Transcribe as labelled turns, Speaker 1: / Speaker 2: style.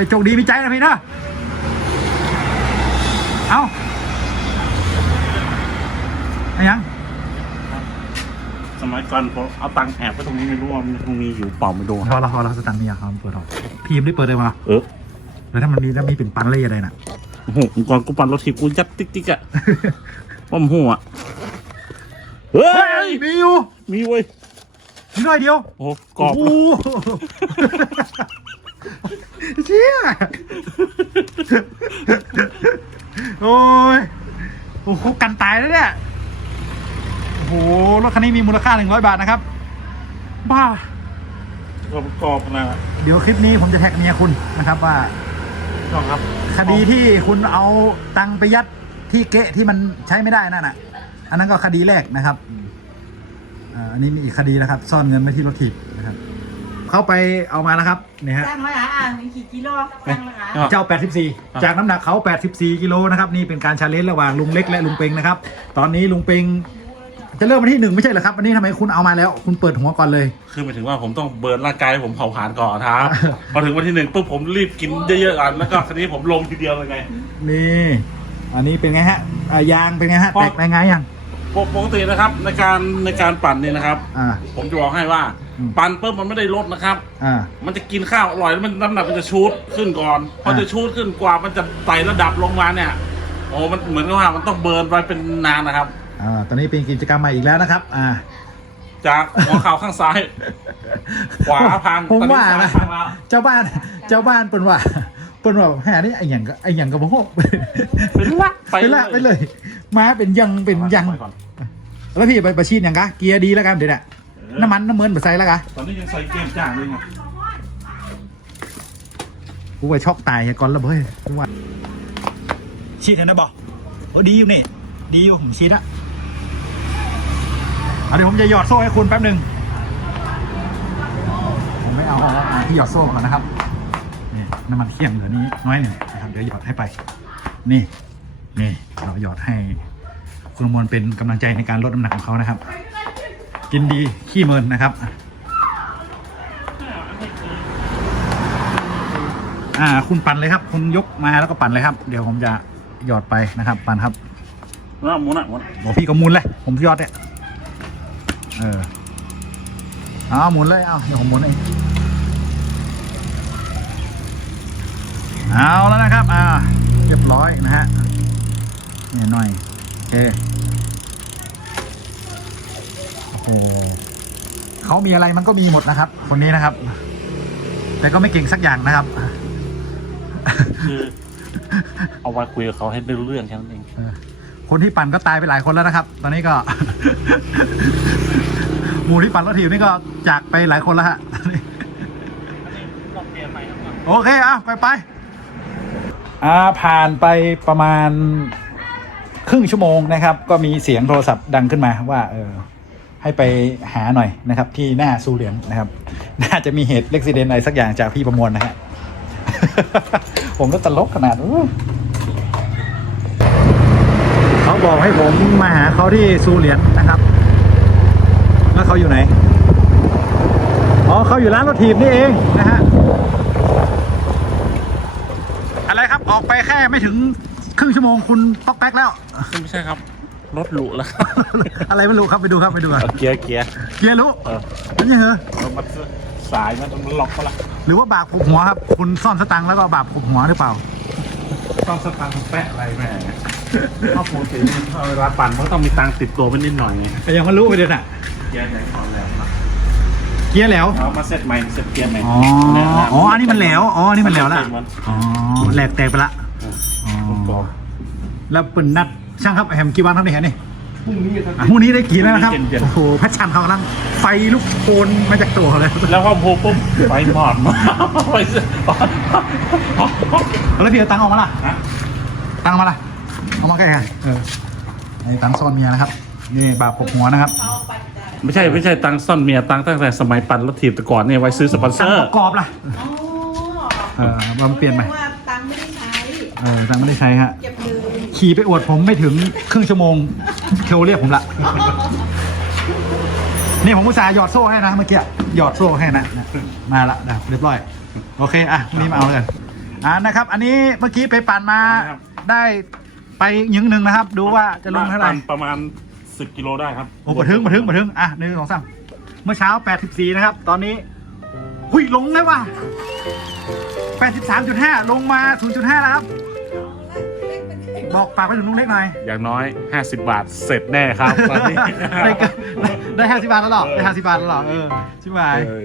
Speaker 1: ไปโชคดีมีใจนะพี่นะ เอาไอ้ยัง
Speaker 2: สมัยก่อนผมเอาตังค์แอบไว้ตรงนี้ไม่รู้ว่ามันคงมีอยู่เปล่าไม่รู้
Speaker 1: พอเราพอเราสตังค์มีอะครับเปิดออกพีมได้เปิดเลยมา
Speaker 2: เออ
Speaker 1: แล้วถ้ามันมีถ้ามีเป็นปันเลยอะไรน่ะ
Speaker 2: โอ้โหก่อนกูปั่นรถทีกูยัดติ๊กติ๊กอะป้อมหัวเฮ้
Speaker 1: เฮ้
Speaker 2: ย
Speaker 1: ยมีอยู่
Speaker 2: มีเว้ย
Speaker 1: มีหน่อยเดียว
Speaker 2: โอ้โหกรอบ
Speaker 1: โอ้โห เชี่ยโอ้ยโอ้โหกันตายแล้วเนี่ยโอ้โหรถคันนี้มีมูลค่าหนึ่งร้อยบาทนะครับ บ้า
Speaker 2: กรอบกรอบนะ
Speaker 1: เดี๋ยวคลิปนี้ผมจะแท็กเมียคุณนะครับว่า
Speaker 2: ชอบครับ
Speaker 1: คดีที่คุณเอาตังค์ไปยัดที่เกะที่มันใช้ไม่ได้นั่นน่ะ อันนั้นก็คดีแรกนะครับอ่าอันนี้มีอีกคดีนะครับ ซ่อนเงินไว้ที่รถถีบนะครับ เข้าไปเอามานะครับนี่ฮะ
Speaker 3: ตั้งไว้อะอะมีกี่กิโลตั้งไว้อะ
Speaker 1: เจ้า 84 จากน้ำหนักเขา 84 กิโลนะครับ นี่เป็นการชาเลนจ์ระหว่างลุงเล็กและลุงเปงนะครับ ตอนนี้ลุงเปงจะเริ่มวันที่หนึ่งไม่ใช่เหรอครับ วันนี้ทำไมคุณเอามาแล้ว คุณเปิดหัวก่อนเลย
Speaker 2: คือหมายถึงว่าผมต้องเบิร์นร่างกายให้ผมเผาผลาญก่อนครับ พอถึงวันที่หนึ่งปุ๊บผมรีบกินเยอะๆก่อนแล้วก็คันนี้ผมลงทีเดียวเลยไง
Speaker 1: นี่ อันนี้เป็นไงฮะอ่ายางเป็นไงฮะ
Speaker 2: พอ
Speaker 1: แตกไปไงยัง
Speaker 2: ปกตินะครับในการในการปั่นเนี่ยนะครับ
Speaker 1: อ่า
Speaker 2: ผมจะบอกให้ว่า
Speaker 1: อืม
Speaker 2: ปั่นปุ๊บมันไม่ได้ลดนะครับ
Speaker 1: อ่า
Speaker 2: มันจะกินข้าวอร่อยแล้วมันน้ำหนักมันจะชูดขึ้นก่อน พอ
Speaker 1: อ่า
Speaker 2: จะชูดขึ้นกว่ามันจะไต่ระดับลงมาเนี่ย โอ้มันเหมือนกับว่ามันต้องเบิร์นไปเป็นนานนะครับ
Speaker 1: อ่า ตอนนี้เป็นกิจกรรมใหม่อีกแล้วนะครับ อ่า
Speaker 2: จากหัวเข่าข้างซ้าย ขวาพัง
Speaker 1: ผม
Speaker 2: ตอนนี้
Speaker 1: ว่า
Speaker 2: ซ้าย
Speaker 1: นะ
Speaker 2: พังแล้ว
Speaker 1: เจ้าบ้านเจ้าบ้านเป็นว่าเป็นว่าแห่นี่ไอ้หยังก็ไอ้หยังกับพวก
Speaker 2: เป็นละ
Speaker 1: ไปละไปเลยมาเป็นยังเป็นยัง
Speaker 2: ไปก่อน
Speaker 1: แล้วพี่ไปประชีนยังกะเกียร์ดีแล้วกันเดี๋ยวน่ะ น้ำมันน้ำมันไปใส่แล้วกะ
Speaker 2: ตอนนี้ยังใส่เกมจ้างเลยไง
Speaker 1: กูไปช็อกตายก่อนแล้วเบ้ยกูว่าชีดเห็นนะบอกโอ้ดีอยู่นี่ดีอยู่ผมชีดอะเอาเดี๋ยวผมจะหยอดโซ่ให้คุณแป๊บหนึ่งผมไม่เอาเอาเอาที่หยอดโซ่ก่อนนะครับนี่น้ำมันเคี่ยงเหลือนี้น้อยหนึ่งนะครับเดี๋ยวหยอดให้ไป นี่นี่เราหยอดให้คุณมวลเป็นกำลังใจในการลดน้ำหนักของเขานะครับ กินดีขี้เมินนะครับ อ่า คุณปั่นเลยครับ คุณยกมาแล้วก็ปั่นเลยครับ เดี๋ยวผมจะหยอดไปนะครับ ปั่นครับ
Speaker 2: น่าหมุนอะหมุน
Speaker 1: บอกพี่ก็หมุนเลย ผมหยอดเนี่ยเออเอาหมุนเลยเอาเดี๋ยวผมหมุนเองเอาแล้วนะครับ อ่า เรียบร้อยนะฮะนี่หน่อยโอเค โอ้โหเขามีอะไรมันก็มีหมดนะครับ คนนี้นะครับ แต่ก็ไม่เก่งสักอย่างนะครับ
Speaker 2: คือเอาไว้คุยกับเขาให้ได้รู้เรื่องแค่นั้นเอง
Speaker 1: เออคนที่ปั่นก็ตายไปหลายคนแล้วนะครับ ตอนนี้ก็ หมู่ที่ปั่นรถถีบนี่ก็จากไปหลายคนแล้วฮะ
Speaker 2: ต้องเปลี่ยนใหม่ครับ
Speaker 1: โอเคอะไปไปอ่าผ่านไปประมาณครึ่งชั่วโมงนะครับ ก็มีเสียงโทรศัพท์ดังขึ้นมาว่า เออ ให้ไปหาหน่อยนะครับ ที่หน้าซูเหรียญนะครับ น่าจะมีเหตุเล็กซิเดนอะไรสักอย่างจากพี่ประมวลนะฮะ ผมก็ตลกขนาดเขาบอกให้ผมมาหาเขาที่ซูเหรียญนะครับ แล้วเขาอยู่ไหน อ๋อเขาอยู่ร้านรถถีบนี่เองนะฮะ อะไรครับออกไปแค่ไม่ถึงครึ่งชั่วโมงคุณป๊อกแป๊กแล้ว
Speaker 2: ไม่ใช่ครับ รถหลุแล้วครับ
Speaker 1: อะไรไม่รู้ครับไปดูครับไปดูกัน
Speaker 2: เอาเกียร์เกียร์
Speaker 1: เกียร์รู้
Speaker 2: เออ
Speaker 1: เป็นยังไงเหรอ
Speaker 2: เอามันสายมันมันล็อกเขาละ
Speaker 1: หรือว่าบากผูกหัวครับคุณซ่อนสตังค์แล้วก็บากผูกหัวหรือเปล่า
Speaker 2: ต้องสตางค์แปะอะไรแม่ถ้าปกติเวลาปั่นมันก็ต้องมีตังค์ติดตัวไปนิดหน่อยไง
Speaker 1: แต่ยังไม่รู้ไปเดี๋ยวน่ะ
Speaker 2: เกียร์ไหนก่อนแล้วครับ
Speaker 1: เกียร์แหล้ว
Speaker 2: เอามาเซ็ตใหม่เซ็ตเกียร์ใหม่
Speaker 1: อ๋ออ๋ออันนี้มันแหลวอ๋ออันนี้มันแหลวละอ๋อแหลกแตกไปละอ๋อแล้วเป็นนัด ช่างครับแฮมกี่วันครับเนี่ยนี่
Speaker 2: พรุ่งนี้
Speaker 1: อะพรุ่งนี้ได้กี่แล้วนะครับ
Speaker 2: เย็นๆ
Speaker 1: โอ้โหพระชันเขากำลังไฟลุกโชนมาจากตัวเลย
Speaker 2: แล้วพอโพปุ๊บไฟหมอดมาไฟเสื้อ
Speaker 1: แล้วพี่เอาตังค์ออกมาล่ะ
Speaker 2: ฮะ
Speaker 1: ตังค์ออกมาล่ะเอามาใกล้กันเออไอ้ตังค์ซ่อนเมียนะครับนี่บาปปกหัวนะครับ
Speaker 2: ไม่ใช่ไม่ใช่ตังค์ซ่อนเมียตังค์ตั้งแต่สมัยปั่นรถถีบแต่ก่อนเนี่ยไว้ซื้อสปอนเซ
Speaker 1: ตัง
Speaker 2: อ
Speaker 1: ค์
Speaker 2: ร์
Speaker 1: ประกอบล่ะ
Speaker 3: อ๋อ
Speaker 1: เออมันเปลี่ยนใหม่
Speaker 3: ว่าตังค์ไม่ได้ใช้
Speaker 1: เออตังค์ไม่ได้ใช้ฮะ
Speaker 3: เก็บลืม
Speaker 1: ขี่ไปอวดผมไม่ถึงครึ่งชั่วโมงเคลเรียกผมละ นี่ผมอุตส่าห์หยอดโซ่ให้นะเมื่อกี้หยอดโซ่ให้นะนะมาละนะเรียบร้อย โอเคอะวันนี้มาเอาเลยกันอ่านะครับ อันนี้เมื่อกี้ไปปั่นมา
Speaker 2: ครับ
Speaker 1: ได้ไปยึงหนึ่งนะครับ ดูว่าจะลงเท่าไหร่
Speaker 2: ประมาณสิบกิโลได้ครับ
Speaker 1: โอ้มาถึงมาถึงมาถึงอะหนึ่งสองสามเมื่อเช้า84นะครับ ตอนนี้หุยลงได้ว่ะ83.5ลงมา0.5แล้วครับ บอกฝากไปถึงลุงเล็กหน่อย
Speaker 2: อย่างน้อย 50 บาทเสร็จแน่ครับตอนนี้
Speaker 1: ได้ได้ได้50บาทแล้วเหรอได้50บาทแล้วเหรอเออชิบหาย
Speaker 2: เออ